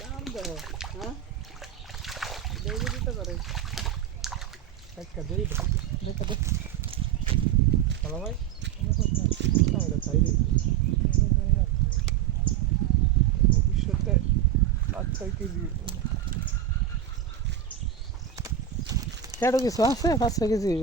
কাম দেখো হ্যাঁ দেরি দিতে পারে একটা দেরি দেখা দে চলো ভাই এটা খাই দিই ভবিষ্যতে 5-6 কেজি কেটো কিছু আছে 5-6 কেজি